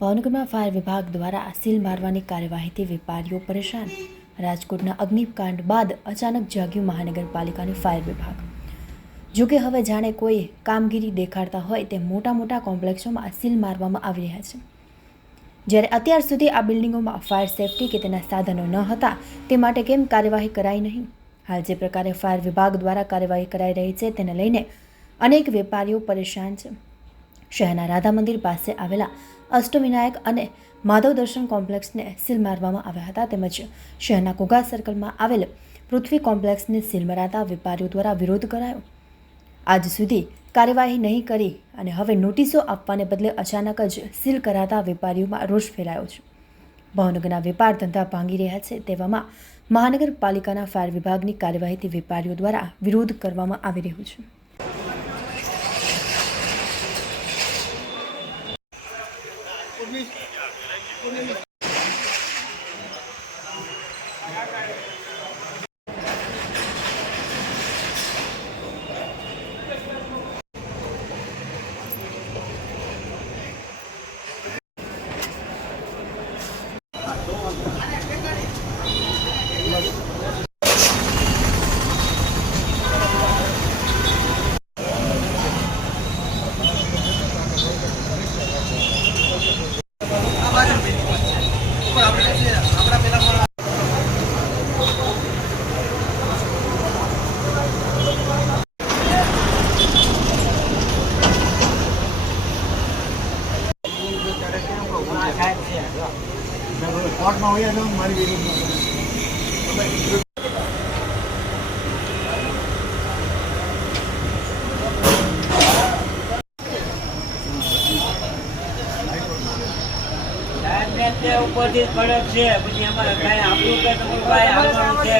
ભાવનગરમાં ફાયર વિભાગ દ્વારા સીલ મારવાની કાર્યવાહીથી વેપારીઓ પરેશાન। રાજકોટના અગ્નિકાંડ બાદ અચાનક જાગ્યું મહાનગરપાલિકાનું ફાયર વિભાગ। જો કે હવે જાણે કોઈ કામગીરી દેખાડતા હોય તે મોટા કોમ્પ્લેક્સોમાં સીલ મારવામાં આવી રહ્યા છે, જ્યારે અત્યાર સુધી આ બિલ્ડિંગોમાં ફાયર સેફટી કે તેના સાધનો ન હતા તે માટે કેમ કાર્યવાહી કરાઈ નહીં। હાલ જે પ્રકારે ફાયર વિભાગ દ્વારા કાર્યવાહી કરાઈ રહી છે તેને લઈને અનેક વેપારીઓ પરેશાન છે। શહેરના રાધા મંદિર પાસે આવેલા અષ્ટવિનાયક અને માધવ દર્શન કોમ્પ્લેક્સને સીલ મારવામાં આવ્યા હતા, તેમજ શહેરના ઘોઘા સર્કલમાં આવેલ પૃથ્વી કોમ્પ્લેક્સને સીલ મરાતા વેપારીઓ દ્વારા વિરોધ કરાયો। આજ સુધી કાર્યવાહી નહીં કરી અને હવે નોટિસો આપવાને બદલે અચાનક જ સીલ કરાતા વેપારીઓમાં રોષ ફેલાયો છે। ભાવનગરના વેપાર ધંધા ભાંગી રહ્યા છે, તેવામાં મહાનગરપાલિકાના ફાયર વિભાગની કાર્યવાહીથી વેપારીઓ દ્વારા વિરોધ કરવામાં આવી રહ્યો છે। કોર્ટમાં હોય તો મારી વિરુદ્ધમાં ઉપરથી પડે છે, પછી અમારે કઈ આપણું કે તમારું ભાઈ આવવાનું છે।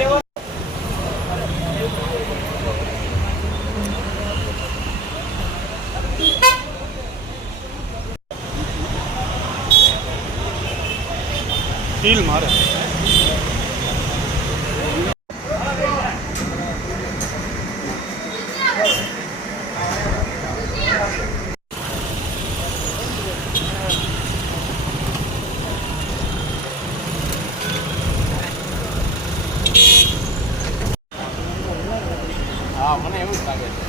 સીલ મારે હા, મને એવું જ લાગે છે।